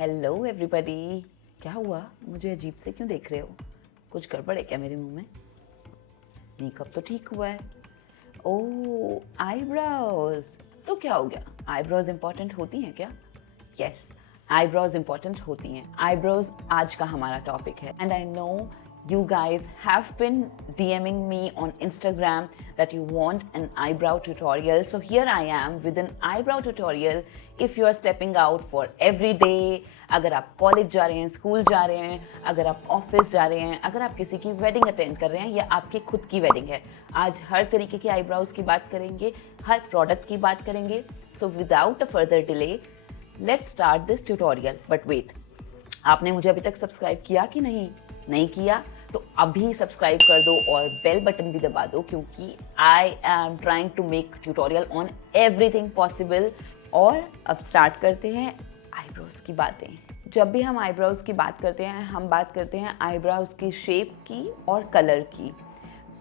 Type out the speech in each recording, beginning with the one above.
Hello everybody. क्या हुआ, मुझे अजीब से क्यों देख रहे हो? कुछ गड़बड़ है क्या मेरे मुंह में? मेकअप तो ठीक हुआ है। ओह, आईब्रोज। तो क्या हो गया, आईब्रोज इंपॉर्टेंट होती हैं क्या? यस, आईब्रोज इंपॉर्टेंट होती हैं। आईब्रोज आज का हमारा टॉपिक है and I know you guys have been DMing me on Instagram that you want an eyebrow tutorial. So here I am with an eyebrow tutorial if you are stepping out for every day. अगर आप college जा रहे हैं, school जा रहे हैं, अगर आप ऑफिस जा रहे हैं, अगर आप किसी की वेडिंग अटेंड कर रहे हैं या आपकी खुद की वेडिंग है, आज हर तरीके की आईब्रोज की बात करेंगे, हर प्रोडक्ट की बात करेंगे। So without a further delay let's start this tutorial. But wait, आपने मुझे अभी तक सब्सक्राइब किया कि नहीं किया तो अभी सब्सक्राइब कर दो और बेल बटन भी दबा दो, क्योंकि I am trying to make tutorial on everything possible. और अब स्टार्ट करते हैं आईब्रोज की बातें। जब भी हम आईब्रोज की बात करते हैं, हम बात करते हैं आईब्रोज की शेप की और कलर की।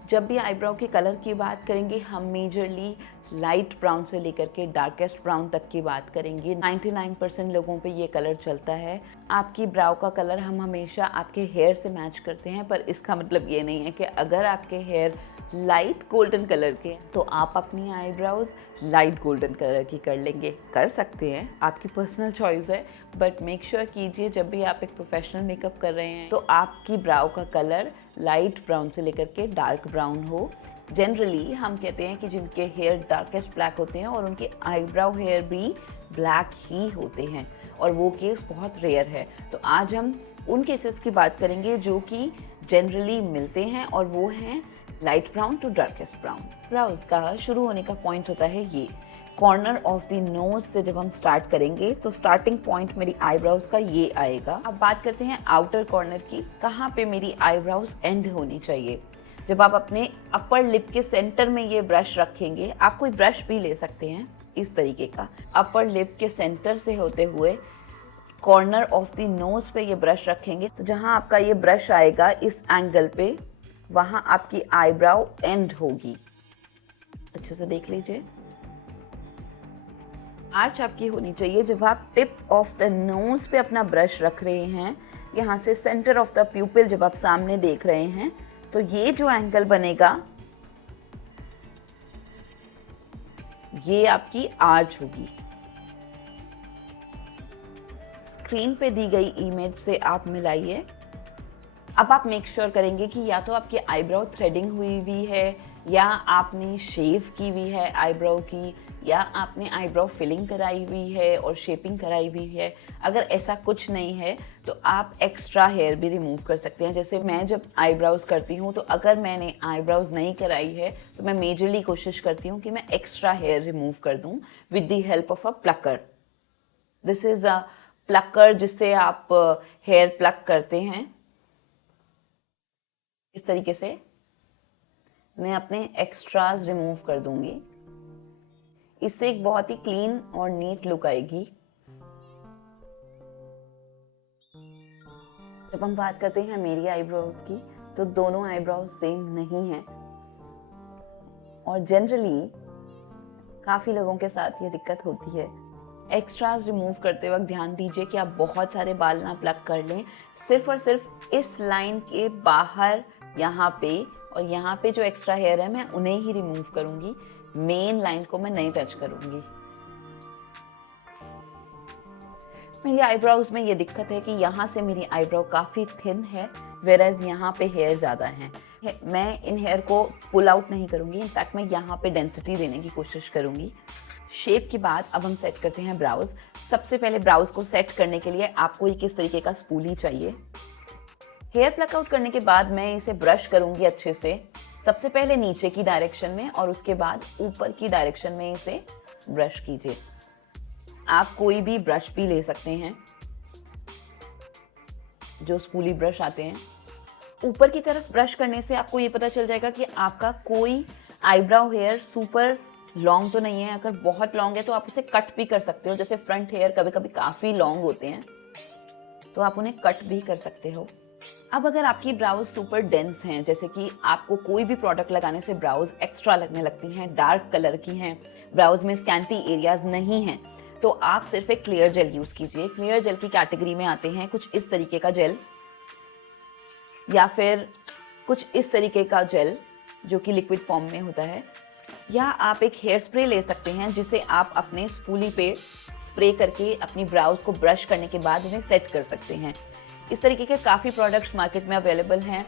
जब भी आईब्रो के कलर की बात करेंगे, हम मेजरली लाइट ब्राउन से लेकर के डार्केस्ट ब्राउन तक की बात करेंगे। 99% लोगों पे ये कलर चलता है। आपकी ब्राउ का कलर हम हमेशा आपके हेयर से मैच करते हैं, पर इसका मतलब ये नहीं है कि अगर आपके हेयर लाइट गोल्डन कलर के तो आप अपनी आईब्रोज लाइट गोल्डन कलर की कर लेंगे। कर सकते हैं, आपकी पर्सनल चॉइस है, बट मेक श्योर कीजिए जब भी आप एक प्रोफेशनल मेकअप कर रहे हैं तो आपकी ब्राउ का कलर लाइट ब्राउन से लेकर के डार्क ब्राउन हो। जनरली हम कहते हैं कि जिनके हेयर डार्केस्ट ब्लैक होते हैं और उनके आईब्राउ हेयर भी ब्लैक ही होते हैं, और वो केस बहुत रेयर है। तो आज हम उन केसेस की बात करेंगे जो कि जनरली मिलते हैं, और वो हैं light brown to darkest brown. Brows का शुरू होने का पॉइंट होता है ये कॉर्नर ऑफ द नोज से। जब हम स्टार्ट करेंगे तो स्टार्टिंग पॉइंट मेरी आईब्राउज का ये आएगा। अब बात करते हैं आउटर कॉर्नर की, कहाँ पे मेरी आईब्राउज एंड होनी चाहिए। जब आप अपने अपर लिप के सेंटर में ये ब्रश रखेंगे, आप कोई ब्रश भी ले सकते हैं इस तरीके का, अपर लिप के सेंटर से होते हुए कॉर्नर ऑफ द नोज पे ये ब्रश रखेंगे, तो जहाँ आपका ये ब्रश आएगा इस एंगल पे, वहाँ आपकी आईब्राउ एंड होगी। अच्छे से देख लीजिए, आर्च आपकी होनी चाहिए। जब आप टिप ऑफ द नोज पे अपना ब्रश रख रहे हैं, यहाँ से सेंटर ऑफ द प्यूपिल जब आप सामने देख रहे हैं, तो ये जो एंगल बनेगा ये आपकी आर्च होगी। स्क्रीन पे दी गई इमेज से आप मिलाइए। अब आप मेक श्योर करेंगे कि या तो आपकी आईब्रो थ्रेडिंग हुई हुई है, या आपने शेव की हुई है आईब्रो की, या आपने आईब्रो फिलिंग कराई हुई है और शेपिंग कराई हुई है। अगर ऐसा कुछ नहीं है तो आप एक्स्ट्रा हेयर भी रिमूव कर सकते हैं। जैसे मैं जब आईब्रोज करती हूँ, तो अगर मैंने आईब्रोज नहीं कराई है तो मैं मेजरली कोशिश करती हूँ कि मैं एक्स्ट्रा हेयर रिमूव कर दूँ with the help of a Plucker. This is a Plucker जिससे आप हेयर प्लक करते हैं। इस तरीके से मैं अपने एक्स्ट्राज रिमूव कर दूंगी। इससे एक बहुत ही क्लीन और नीट लुक आएगी। जब हम बात करते हैं मेरी आईब्रोज की, तो दोनों आईब्रोज सेम नहीं हैं, और जनरली काफ़ी लोगों के साथ ये दिक्कत होती है। एक्स्ट्राज रिमूव करते वक्त ध्यान दीजिए कि आप बहुत सारे बाल ना प्लग कर लें। सिर्फ और सिर्फ इस लाइन के बाहर यहाँ पे और यहाँ पे जो एक्स्ट्रा हेयर है मैं उन्हें ही रिमूव करूँगी, मेन लाइन को मैं नहीं टच करूँगी। मेरी आईब्रोज में ये दिक्कत है कि यहाँ से मेरी आईब्रो काफ़ी थिन है, वेरएज यहाँ पे हेयर ज़्यादा हैं। मैं इन हेयर को पुल आउट नहीं करूँगी, इनफैक्ट मैं यहाँ पे डेंसिटी देने की कोशिश करूँगी। शेप के बाद अब हम सेट करते हैं ब्राउज। सबसे पहले ब्राउज को सेट करने के लिए आपको एक इस तरीके का स्पूली चाहिए। हेयर प्लक आउट करने के बाद मैं इसे ब्रश करूंगी अच्छे से, सबसे पहले नीचे की डायरेक्शन में और उसके बाद ऊपर की डायरेक्शन में इसे ब्रश कीजिए। आप कोई भी ब्रश भी ले सकते हैं, जो स्पूली ब्रश आते हैं। ऊपर की तरफ ब्रश करने से आपको ये पता चल जाएगा कि आपका कोई आईब्राउ हेयर सुपर लॉन्ग तो नहीं है। अगर बहुत लॉन्ग है तो आप उसे कट भी कर सकते हो। जैसे फ्रंट हेयर कभी कभी काफ़ी लॉन्ग होते हैं, तो आप उन्हें कट भी कर सकते हो। अब अगर आपकी ब्राउज सुपर डेंस हैं, जैसे कि आपको कोई भी प्रोडक्ट लगाने से ब्राउज एक्स्ट्रा लगने लगती हैं, डार्क कलर की हैं, ब्राउज में स्कैंटी एरियाज नहीं हैं, तो आप सिर्फ एक क्लियर जेल यूज़ कीजिए। क्लियर जेल की कैटेगरी में आते हैं कुछ इस तरीके का जेल या फिर कुछ इस तरीके का जेल जो कि लिक्विड फॉर्म में होता है, या आप एक हेयर स्प्रे ले सकते हैं जिसे आप अपने स्पूली पे स्प्रे करके अपनी ब्राउज को ब्रश करने के बाद उन्हें सेट कर सकते हैं। इस तरीके के काफ़ी प्रोडक्ट्स मार्केट में अवेलेबल हैं।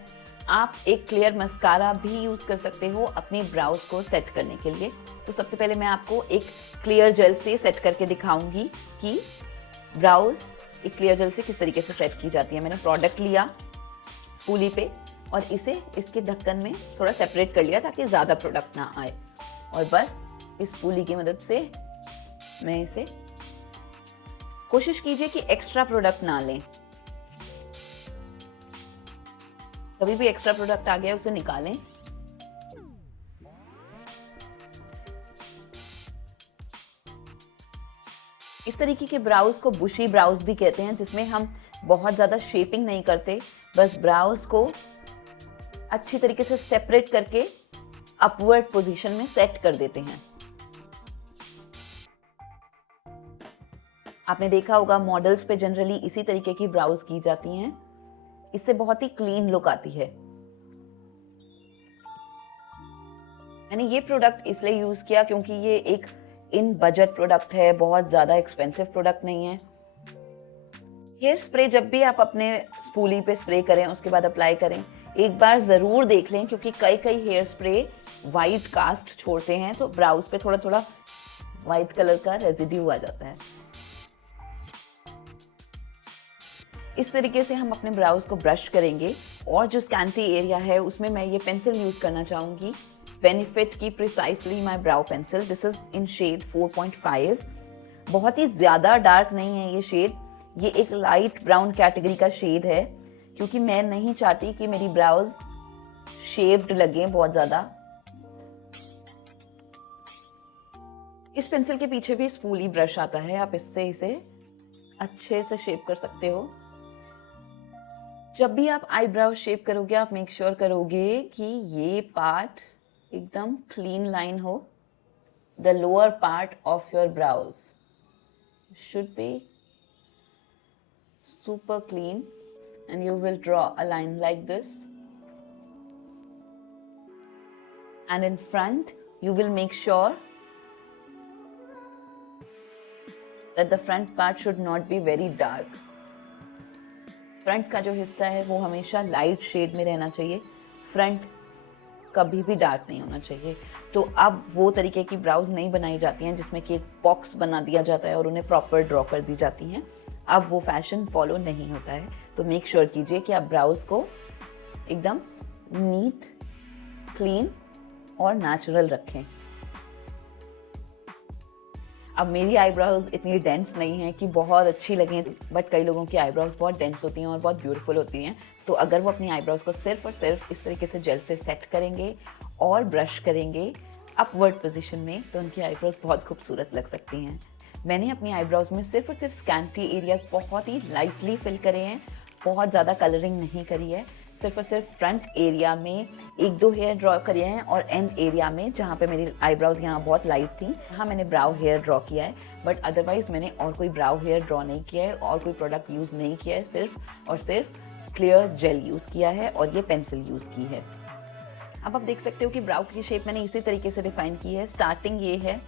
आप एक क्लियर मस्कारा भी यूज़ कर सकते हो अपनी ब्राउज को सेट करने के लिए। तो सबसे पहले मैं आपको एक क्लियर जेल से सेट करके दिखाऊंगी कि ब्राउज एक क्लियर जेल से किस तरीके से सेट की जाती है। मैंने प्रोडक्ट लिया स्पूली पे और इसे इसके ढक्कन में थोड़ा सेपरेट कर लिया ताकि ज़्यादा प्रोडक्ट ना आए, और बस इस स्पूली की मदद से मैं इसे, कोशिश कीजिए कि एक्स्ट्रा प्रोडक्ट ना लें। कभी भी एक्स्ट्रा प्रोडक्ट आ गया उसे निकालें। इस तरीके के ब्राउज को बुशी ब्राउज भी कहते हैं, जिसमें हम बहुत ज़्यादा शेपिंग नहीं करते, बस ब्राउज को अच्छी तरीके से सेपरेट करके अपवर्ड पोजीशन में सेट कर देते हैं। आपने देखा होगा मॉडल्स पे जनरली इसी तरीके की ब्राउज की जाती हैं। इससे बहुत ही क्लीन लुक आती है। मैंने ये प्रोडक्ट इसलिए यूज किया क्योंकि ये एक इन बजट प्रोडक्ट है, बहुत ज्यादा एक्सपेंसिव प्रोडक्ट नहीं है। हेयर स्प्रे जब भी आप अपने स्पूली पे स्प्रे करें उसके बाद अप्लाई करें, एक बार जरूर देख लें क्योंकि कई हेयर स्प्रे वाइट कास्ट छोड़ते हैं, तो ब्राउज पे थोड़ा थोड़ा वाइट कलर का रेजिड्यू आ जाता है। इस तरीके से हम अपने ब्राउज को ब्रश करेंगे और जो स्कैंटी एरिया है उसमें मैं ये पेंसिल यूज करना चाहूंगी, बेनिफिट की precisely my brow pencil. This is in shade 4.5। बहुत ही ज्यादा डार्क नहीं है ये शेड, ये एक लाइट ब्राउन कैटेगरी का शेड है क्योंकि मैं नहीं चाहती कि मेरी ब्राउज शेप्ड लगे बहुत ज्यादा। इस पेंसिल के पीछे भी स्पूली ब्रश आता है, आप इससे इसे अच्छे से शेप कर सकते हो। जब भी आप आईब्राउ शेप करोगे आप मेक श्योर करोगे कि ये पार्ट एकदम क्लीन लाइन हो। The lower part of your browse should be super clean and you will draw a line like this, and in front you will make sure that the front part should not be very dark. Front का जो हिस्सा है वो हमेशा light shade में रहना चाहिए, front कभी भी डार्क नहीं होना चाहिए। तो अब वो तरीके की ब्राउज नहीं बनाई जाती हैं जिसमें कि एक बॉक्स बना दिया जाता है और उन्हें प्रॉपर ड्रॉ कर दी जाती हैं। अब वो फैशन फॉलो नहीं होता है। तो मेक श्योर कीजिए कि आप ब्राउज को एकदम नीट, क्लीन और नेचुरल रखें। अब मेरी आईब्राउज इतनी डेंस नहीं है कि बहुत अच्छी लगें, बट कई लोगों की आईब्राउज बहुत डेंस होती हैं और बहुत ब्यूटीफुल होती हैं। तो अगर वो अपनी आईब्राउज को सिर्फ और सिर्फ इस तरीके से जेल से सेट करेंगे और ब्रश करेंगे अपवर्ड पोजीशन में, तो उनकी आईब्राउज बहुत खूबसूरत लग सकती हैं। मैंने अपनी आईब्राउज में सिर्फ और सिर्फ स्कैंटी एरियाज बहुत ही लाइटली फिल करे हैं, बहुत ज़्यादा कलरिंग नहीं करी है। सिर्फ और सिर्फ फ्रंट एरिया में 1-2 हेयर ड्रॉ करे हैं और एंड एरिया में जहाँ पे मेरी आईब्राउज यहाँ बहुत लाइट थी यहाँ मैंने ब्राउ हेयर ड्रॉ किया है। बट अदरवाइज मैंने और कोई ब्राउ हेयर ड्रॉ नहीं किया है और कोई प्रोडक्ट यूज़ नहीं किया है, सिर्फ और सिर्फ क्लियर जेल यूज़ किया है और ये पेंसिल यूज़ की है। अब आप देख सकते हो कि ब्राउ की शेप मैंने इसी तरीके से डिफाइन की है। स्टार्टिंग ये है,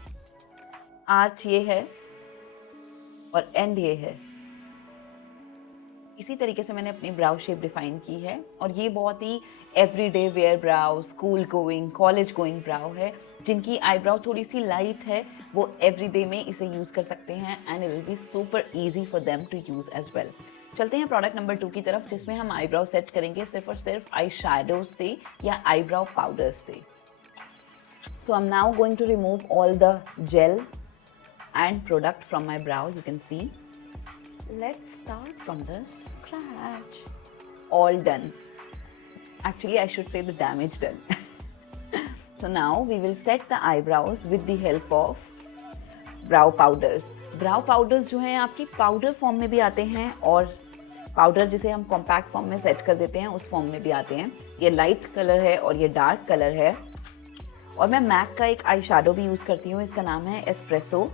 आर्च ये है और एंड ये है। इसी तरीके से मैंने अपनी ब्राउ शेप डिफाइन की है और ये बहुत ही everyday where brow, school going, college going ब्राउ है। जिनकी आईब्राउ थोड़ी सी लाइट है वो एवरीडे में इसे यूज़ कर सकते हैं and it will be super easy for them to use as well. चलते हैं प्रोडक्ट नंबर 2 की तरफ, जिसमें हम आईब्राउ सेट करेंगे सिर्फ और सिर्फ आई शैडो से या आईब्राउ पाउडर से। So I am now going to remove all the gel and product from my brow. You can see. Let's start from the scratch. All done. Actually, I should say the damage done. So now we will set the eyebrows with the help of brow powders. Brow powders जो हैं आपकी powder form में भी आते हैं और powder जिसे हम कॉम्पैक्ट फॉर्म में सेट कर देते हैं उस फॉर्म में भी आते हैं। ये लाइट कलर है और ये डार्क कलर है। और मैं मैक का एक आई शैडो भी यूज़ करती हूँ, इसका नाम है एस्प्रेसो।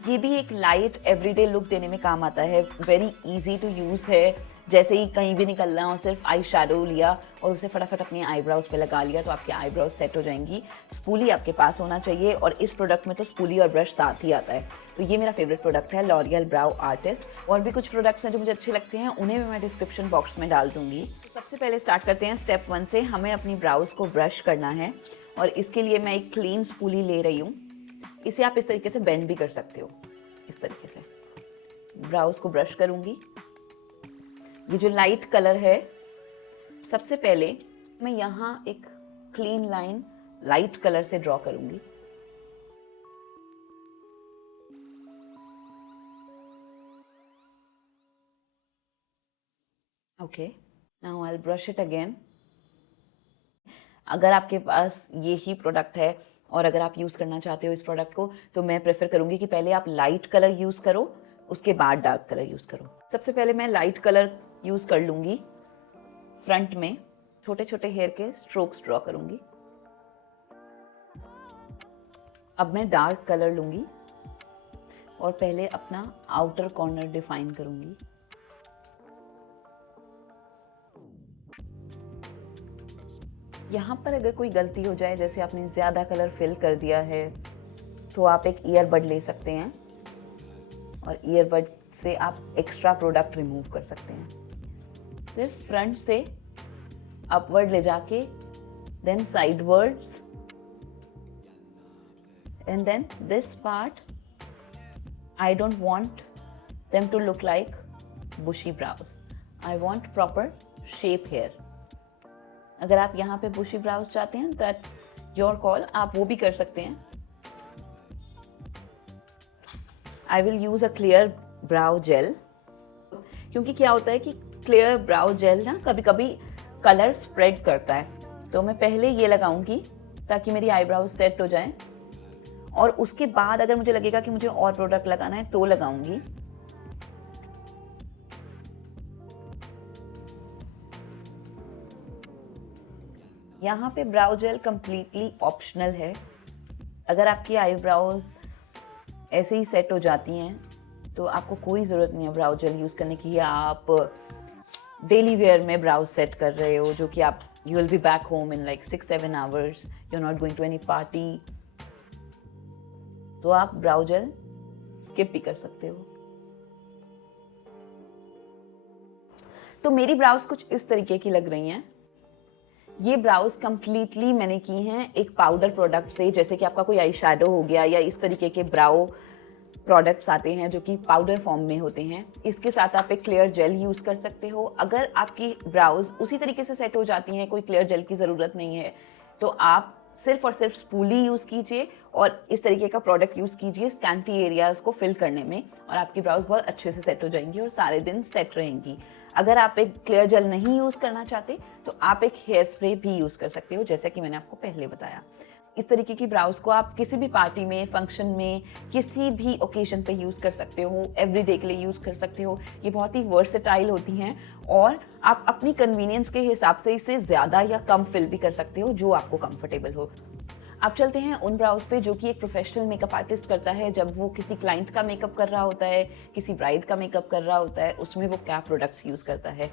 ये भी एक लाइट एवरीडे लुक देने में काम आता है, वेरी इजी टू यूज़ है। जैसे ही कहीं भी निकलना हो, सिर्फ आई शैडो लिया और उसे फटाफट अपनी आईब्राउज पे लगा लिया तो आपकी आईब्राउज सेट हो जाएंगी। स्पूली आपके पास होना चाहिए और इस प्रोडक्ट में तो स्पूली और ब्रश साथ ही आता है। तो ये मेरा फेवरेट प्रोडक्ट है लॉरियल ब्राउ आर्टिस्ट। और भी कुछ प्रोडक्ट्स हैं जो मुझे अच्छे लगते हैं, उन्हें भी मैं डिस्क्रिप्शन बॉक्स में डाल दूंगी। तो सबसे पहले स्टार्ट करते हैं स्टेप 1 से। हमें अपनी ब्राउज को ब्रश करना है और इसके लिए मैं एक क्लीन स्पूली ले रही हूँ। इसे आप इस तरीके से बेंड भी कर सकते हो, इस तरीके से ब्राउज को ब्रश करूंगी। ये जो लाइट कलर है, सबसे पहले मैं यहाँ एक क्लीन लाइन लाइट कलर से ड्रॉ करूंगी। Okay, now I will brush it again. अगर आपके पास ये ही प्रोडक्ट है और अगर आप यूज़ करना चाहते हो इस प्रोडक्ट को, तो मैं प्रेफर करूंगी कि पहले आप लाइट कलर यूज़ करो, उसके बाद डार्क कलर यूज़ करो। सबसे पहले मैं लाइट कलर यूज़ कर लूँगी। फ्रंट में छोटे छोटे हेयर के स्ट्रोक्स ड्रॉ करूँगी। अब मैं डार्क कलर लूँगी और पहले अपना आउटर कॉर्नर डिफाइन करूँगी। यहाँ पर अगर कोई गलती हो जाए, जैसे आपने ज़्यादा कलर फिल कर दिया है, तो आप एक ईयरबड ले सकते हैं और ईयरबड से आप एक्स्ट्रा प्रोडक्ट रिमूव कर सकते हैं। सिर्फ फ्रंट से अपवर्ड ले जाके, then sideways, and then this part I don't want them to look like bushy brows. I want proper shape hair. अगर आप यहाँ पे बुशी ब्राउज चाहते हैं, दैट्स योर कॉल, आप वो भी कर सकते हैं। I will use a clear brow gel, क्योंकि क्या होता है कि क्लियर ब्राउ जेल ना कभी कभी कलर स्प्रेड करता है। तो मैं पहले ये लगाऊंगी ताकि मेरी आईब्राउज सेट हो जाए, और उसके बाद अगर मुझे लगेगा कि मुझे और प्रोडक्ट लगाना है तो लगाऊंगी। यहाँ पे ब्राउ जेल कम्प्लीटली ऑप्शनल है। अगर आपकी आईब्राउज ऐसे ही सेट हो जाती हैं तो आपको कोई ज़रूरत नहीं है ब्राउ जेल यूज़ करने की। या आप डेली वेयर में ब्राउज सेट कर रहे हो, जो कि आप you will be back home in like 6-7 hours, you are not going to any party, तो आप ब्राउ जेल स्किप भी कर सकते हो। तो मेरी ब्राउज कुछ इस तरीके की लग रही हैं। ये ब्राउज कम्प्लीटली मैंने की हैं एक पाउडर प्रोडक्ट से, जैसे कि आपका कोई आई शैडो हो गया या इस तरीके के ब्राउ प्रोडक्ट्स आते हैं जो कि पाउडर फॉर्म में होते हैं। इसके साथ आप एक क्लियर जेल यूज़ कर सकते हो। अगर आपकी ब्राउज उसी तरीके से सेट हो जाती हैं, कोई क्लियर जेल की ज़रूरत नहीं है, तो आप सिर्फ और सिर्फ स्पूली यूज़ कीजिए और इस तरीके का प्रोडक्ट यूज़ कीजिए स्कैंटी एरियाज़ को फिल करने में, और आपकी ब्राउज बहुत अच्छे से सेट हो जाएंगी और सारे दिन सेट रहेंगी। अगर आप एक क्लियर जेल नहीं यूज़ करना चाहते तो आप एक हेयर स्प्रे भी यूज़ कर सकते हो, जैसा कि मैंने आपको पहले बताया। इस तरीके की ब्राउज को आप किसी भी पार्टी में, फंक्शन में, किसी भी ओकेजन पे यूज़ कर सकते हो, एवरीडे के लिए यूज़ कर सकते हो। ये बहुत ही वर्सेटाइल होती हैं और आप अपनी कन्वीनियंस के हिसाब से इसे ज़्यादा या कम फिल भी कर सकते हो, जो आपको कंफर्टेबल हो। अब चलते हैं उन ब्राउज पे जो कि एक प्रोफेशनल मेकअप आर्टिस्ट करता है जब वो किसी क्लाइंट का मेकअप कर रहा होता है, किसी ब्राइड का मेकअप कर रहा होता है, उसमें वो क्या प्रोडक्ट्स यूज़ करता है।